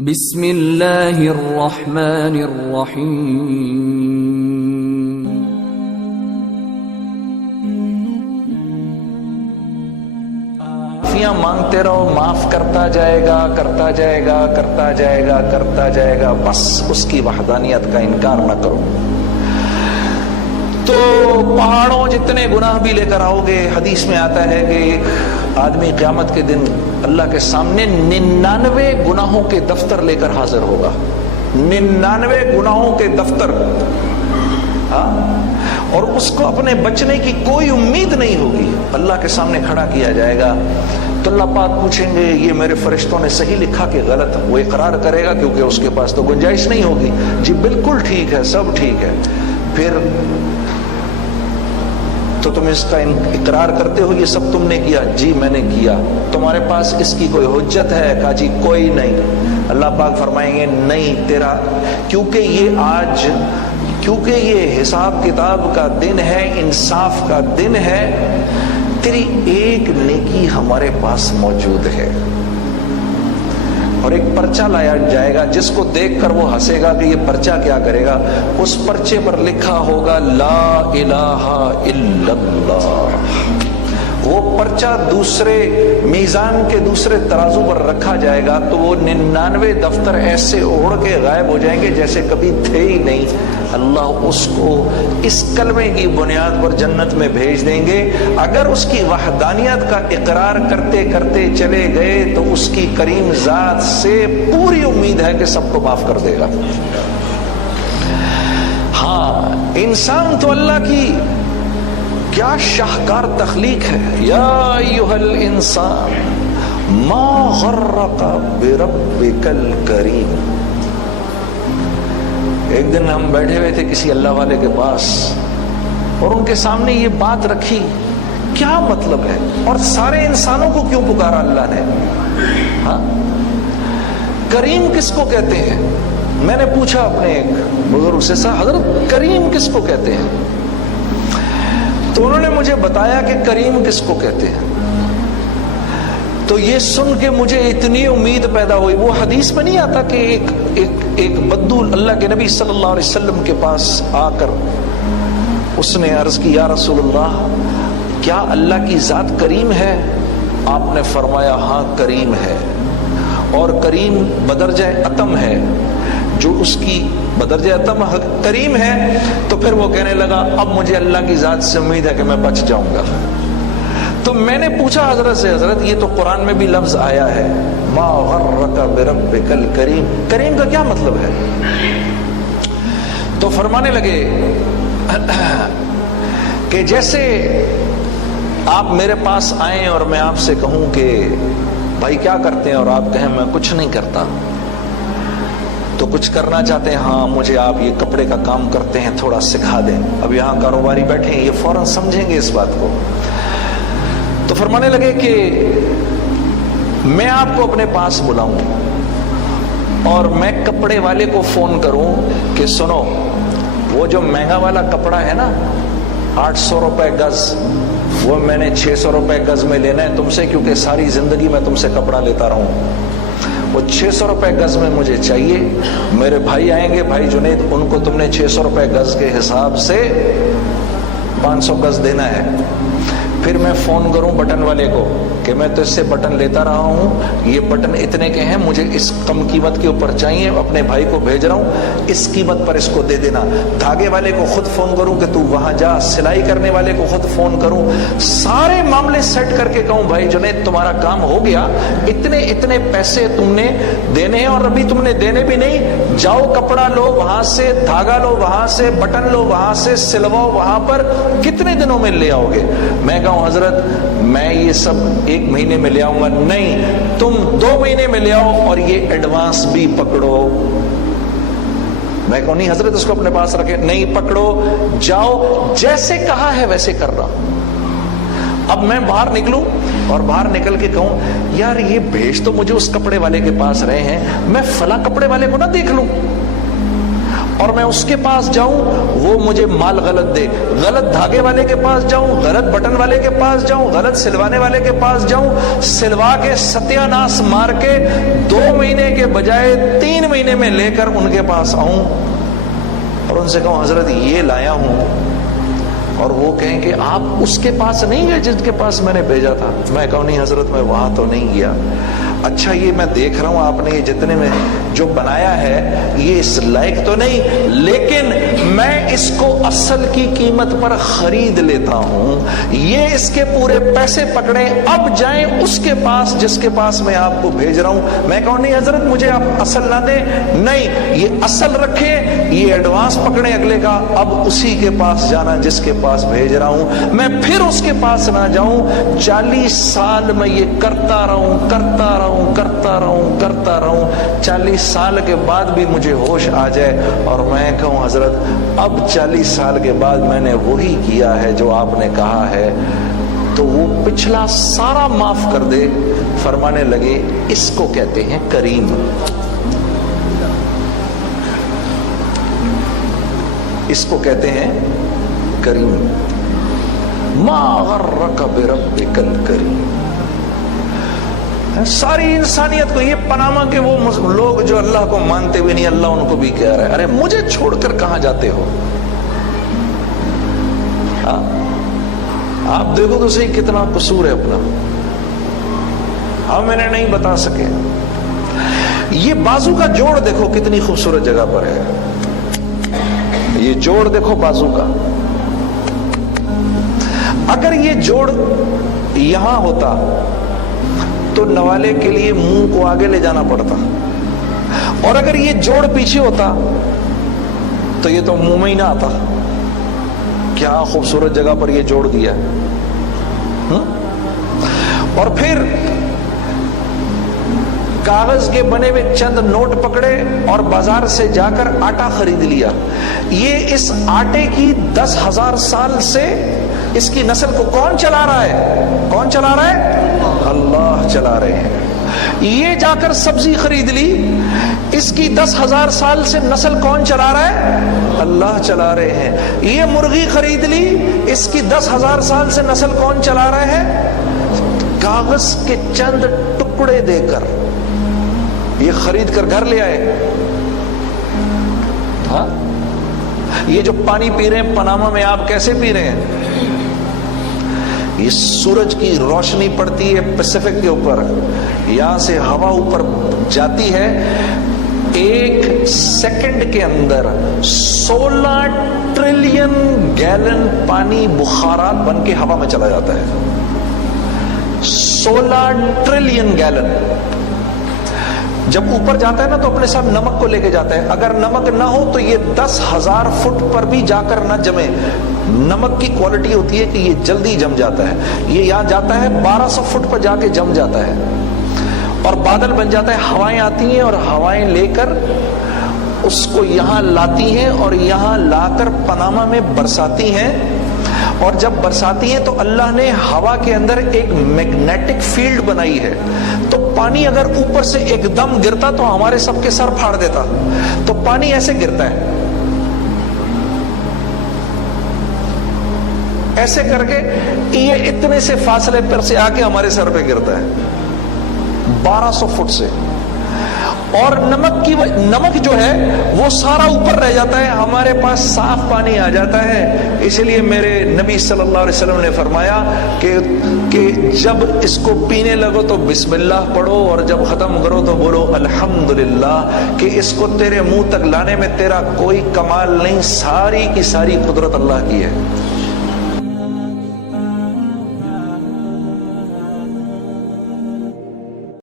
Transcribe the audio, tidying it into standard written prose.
بسم اللہ الرحمن الرحیم معافیاں مانگتے رہو، معاف کرتا جائے گا کرتا جائے گا کرتا جائے گا کرتا جائے گا، بس اس کی وحدانیت کا انکار نہ کرو۔ تو پہاڑوں جتنے گناہ بھی لے کر آؤ گے، حدیث میں آتا ہے کہ آدمی قیامت کے دن اللہ کے سامنے 99 گناہوں کے دفتر لے کر حاضر ہوگا، 99 گناہوں کے دفتر، اور اس کو اپنے بچنے کی کوئی امید نہیں ہوگی۔ اللہ کے سامنے کھڑا کیا جائے گا تو اللہ پاک پوچھیں گے یہ میرے فرشتوں نے صحیح لکھا کہ غلط؟ وہ اقرار کرے گا کیونکہ اس کے پاس تو گنجائش نہیں ہوگی، جی بالکل ٹھیک ہے، سب ٹھیک ہے۔ پھر تو تم اس کا اقرار کرتے ہو یہ سب تم نے کیا؟ جی میں نے کیا۔ تمہارے پاس اس کی کوئی حجت ہے؟ کہا جی کوئی نہیں۔ اللہ پاک فرمائیں گے نہیں تیرا، کیونکہ یہ حساب کتاب کا دن ہے، انصاف کا دن ہے، تیری ایک نیکی ہمارے پاس موجود ہے۔ اور ایک پرچہ لایا جائے گا جس کو دیکھ کر وہ ہنسے گا کہ یہ پرچہ کیا کرے گا؟ اس پرچے پر لکھا ہوگا لا الہ الا اللہ۔ وہ پرچہ دوسرے میزان کے دوسرے ترازو پر رکھا جائے گا تو وہ 99 دفتر ایسے اڑ کے غائب ہو جائیں گے جیسے کبھی تھے ہی نہیں۔ اللہ اس کو اس کلمے کی بنیاد پر جنت میں بھیج دیں گے۔ اگر اس کی وحدانیت کا اقرار کرتے کرتے چلے گئے تو اس کی کریم ذات سے پوری امید ہے کہ سب کو معاف کر دے گا۔ ہاں، انسان تو اللہ کی کیا شاہکار تخلیق ہے۔ یا ایھا الانسان ما غرک بربک الکریم۔ ایک دن ہم بیٹھے ہوئے تھے کسی اللہ والے کے پاس اور ان کے سامنے یہ بات رکھی، کیا مطلب ہے اور سارے انسانوں کو کیوں پکارا اللہ نے؟ کریم کس کو کہتے ہیں؟ میں نے پوچھا اپنے ایک بزرگ سے، حضرت کریم کس کو کہتے ہیں؟ تو انہوں نے مجھے بتایا کہ کریم کس کو کہتے ہیں۔ تو یہ سن کے مجھے اتنی امید پیدا ہوئی۔ وہ حدیث میں نہیں آتا کہ ایک بدو اللہ کے نبی صلی اللہ علیہ وسلم کے پاس آ کر اس نے عرض کی یا رسول اللہ کیا اللہ کی ذات کریم ہے؟ آپ نے فرمایا ہاں کریم ہے، اور کریم بدرجہ اتم ہے، جو اس کی بدرجہ اتم کریم ہے۔ تو پھر وہ کہنے لگا اب مجھے اللہ کی ذات سے امید ہے کہ میں بچ جاؤں گا۔ تو میں نے پوچھا حضرت سے، حضرت یہ تو قرآن میں بھی لفظ آیا ہے ما غرک بربک الکریم، کریم کا کیا مطلب ہے؟ تو فرمانے لگے کہ جیسے آپ میرے پاس آئیں اور میں آپ سے کہوں کہ بھائی کیا کرتے ہیں، اور آپ کہیں میں کچھ نہیں کرتا، تو کچھ کرنا چاہتے ہیں، ہاں مجھے آپ یہ کپڑے کا کام کرتے ہیں تھوڑا سکھا دیں۔ اب یہاں کاروباری بیٹھے ہیں، یہ فوراً سمجھیں گے اس بات کو۔ تو فرمانے لگے کہ میں آپ کو اپنے پاس بلاؤں اور میں کپڑے والے کو فون کروں کہ سنو وہ جو مہنگا والا کپڑا ہے نا 800 روپے گز، وہ میں نے 600 روپے گز میں لینا ہے تم سے، کیونکہ ساری زندگی میں تم سے کپڑا لیتا رہوں۔ وہ 600 روپے گز میں مجھے چاہیے۔ میرے بھائی آئیں گے، بھائی جنید، ان کو تم نے 600 روپے گز کے حساب سے 500 گز دینا ہے۔ پھر میں فون کروں بٹن والے کو کہ میں تو اس سے بٹن لیتا رہا ہوں، یہ بٹن اتنے کے ہیں، مجھے اس کم قیمت کے اوپر چاہیے، اپنے بھائی کو بھیج رہا ہوں، اس قیمت پر اس کو دے دینا۔ دھاگے والے کو خود فون کروں کہ تو وہاں جا، سلائی کرنے والے کو خود فون کروں، سارے معاملے سیٹ کر کے کہوں بھائی جنید تمہارا کام ہو گیا، اتنے پیسے تم نے دینے ہیں اور ابھی تم نے دینے بھی نہیں، جاؤ کپڑا لو وہاں سے، دھاگا لو وہاں سے، بٹن لو وہاں سے، سلواؤ وہاں پر، کتنے دنوں میں لے آؤ گے؟ میں کہوں حضرت میں یہ سب 1 مہینے میں لے آؤں گا۔ نہیں، تم 2 مہینے میں لے آؤ اور یہ ایڈوانس بھی پکڑو۔ میں کہوں نہیں حضرت اس کو اپنے پاس رکھے، نہیں پکڑو، جاؤ، جیسے کہا ہے ویسے کر رہا۔ اب میں باہر نکلوں اور باہر نکل کے کہوں یار یہ بھیج تو مجھے اس کپڑے والے کے پاس رہے ہیں، میں فلاں کپڑے والے کو نہ دیکھ لوں، اور میں اس کے پاس جاؤں وہ مجھے مال غلط دے، غلط دھاگے والے کے پاس جاؤں، غلط بٹن والے کے پاس جاؤں، غلط سلوانے والے کے پاس جاؤں، سلوا کے ستیہ ناس مار کے 2 مہینے کے بجائے 3 مہینے میں لے کر ان کے پاس آؤں اور ان سے کہوں حضرت یہ لایا ہوں، اور وہ کہیں کہ آپ اس کے پاس نہیں گئے جس کے پاس میں نے بھیجا تھا؟ میں کہوں نہیں حضرت میں وہاں تو نہیں گیا۔ اچھا یہ میں دیکھ رہا ہوں آپ نے یہ جتنے میں جو بنایا ہے یہ اس لائق تو نہیں، لیکن میں اس کو اصل کی قیمت پر خرید لیتا ہوں، یہ اس کے پورے پیسے پکڑیں، اب جائیں اس کے پاس جس کے پاس میں آپ کو بھیج رہا ہوں۔ میں کہوں نہیں حضرت مجھے آپ اصل نہ دیں، نہیں یہ اصل رکھیں، یہ ایڈوانس پکڑیں اگلے کا، اب اسی کے پاس جانا جس کے پاس بھیج رہا ہوں، میں پھر اس کے پاس نہ جاؤں۔ 40 سال میں یہ کرتا رہوں 40 سال کے بعد بھی مجھے ہوش آ جائے اور میں کہوں حضرت اب 40 سال کے بعد میں نے وہی کیا ہے جو آپ نے کہا ہے، تو وہ پچھلا سارا معاف کر دے۔ فرمانے لگے اس کو کہتے ہیں کریم، اس کو کہتے ہیں کریم۔ ما غرک بربک الکریم۔ ساری انسانیت کو، یہ پاناما کے وہ لوگ جو اللہ کو مانتے ہوئے نہیں، اللہ ان کو بھی کہہ رہا ہے ارے مجھے چھوڑ کر کہاں جاتے ہو؟ آپ دیکھو تو صحیح کتنا قصور ہے اپنا، میں نے نہیں بتا سکے۔ یہ بازو کا جوڑ دیکھو کتنی خوبصورت جگہ پر ہے، یہ جوڑ دیکھو بازو کا، اگر یہ جوڑ یہاں ہوتا تو نوالے کے لیے منہ کو آگے لے جانا پڑتا، اور اگر یہ جوڑ پیچھے ہوتا تو یہ تو منہ میں ہی نہ آتا۔ کیا خوبصورت جگہ پر یہ جوڑ دیا۔ اور پھر کاغذ کے بنے ہوئے چند نوٹ پکڑے اور بازار سے جا کر آٹا خرید لیا۔ یہ اس آٹے کی 10,000 سال سے اس کی نسل کو کون چلا رہا ہے؟ کون چلا رہا ہے؟ اللہ چلا رہے ہیں۔ یہ جا کر سبزی خرید لی، اس کی 10,000 سال سے نسل کون چلا رہا ہے؟ اللہ چلا رہے ہیں۔ یہ مرغی خرید لی، اس کی 10,000 سال سے نسل کون چلا رہا ہے؟ کاغذ کے چند ٹکڑے دے کر یہ خرید کر گھر لے آئے۔ ہاں یہ جو پانی پی رہے ہیں پاناما میں، آپ کیسے پی رہے ہیں؟ یہ سورج کی روشنی پڑتی ہے پیسفک کے اوپر، یہاں سے ہوا اوپر جاتی ہے، 1 سیکنڈ کے اندر 16 ٹریلین گیلن پانی بخارات بن کے ہوا میں چلا جاتا ہے۔ 16 ٹریلین گیلن۔ جب اوپر جاتا ہے نا تو اپنے ساتھ نمک کو لے کے جاتا ہے، اگر نمک نہ ہو تو یہ 10,000 فٹ پر بھی جا کر نہ جمے۔ نمک کی کوالٹی ہوتی ہے کہ یہ جلدی جم جاتا ہے، یہ یہاں جاتا ہے 1200 فٹ پر جا کے جم جاتا ہے، اور بادل بن جاتا ہے، ہوائیں آتی ہیں اور ہوائیں لے کر اس کو یہاں لاتی ہیں اور یہاں لا کر پاناما میں برساتی ہیں، اور جب برساتی ہیں تو اللہ نے ہوا کے اندر ایک میگنیٹک فیلڈ بنائی ہے، تو پانی اگر اوپر سے ایک دم گرتا تو ہمارے سب کے سر پھاڑ دیتا، تو پانی ایسے گرتا ہے، ایسے کر کے یہ اتنے سے فاصلے پر سے آ کے ہمارے سر پہ گرتا ہے 1200 فٹ سے، اور نمک جو ہے وہ سارا اوپر رہ جاتا ہے، ہمارے پاس صاف پانی آ جاتا ہے۔ اس لیے میرے نبی صلی اللہ علیہ وسلم نے فرمایا کہ جب اس کو پینے لگو تو بسم اللہ پڑھو، اور جب ختم کرو تو بولو الحمدللہ، کہ اس کو تیرے منہ تک لانے میں تیرا کوئی کمال نہیں، ساری کی ساری قدرت اللہ کی ہے۔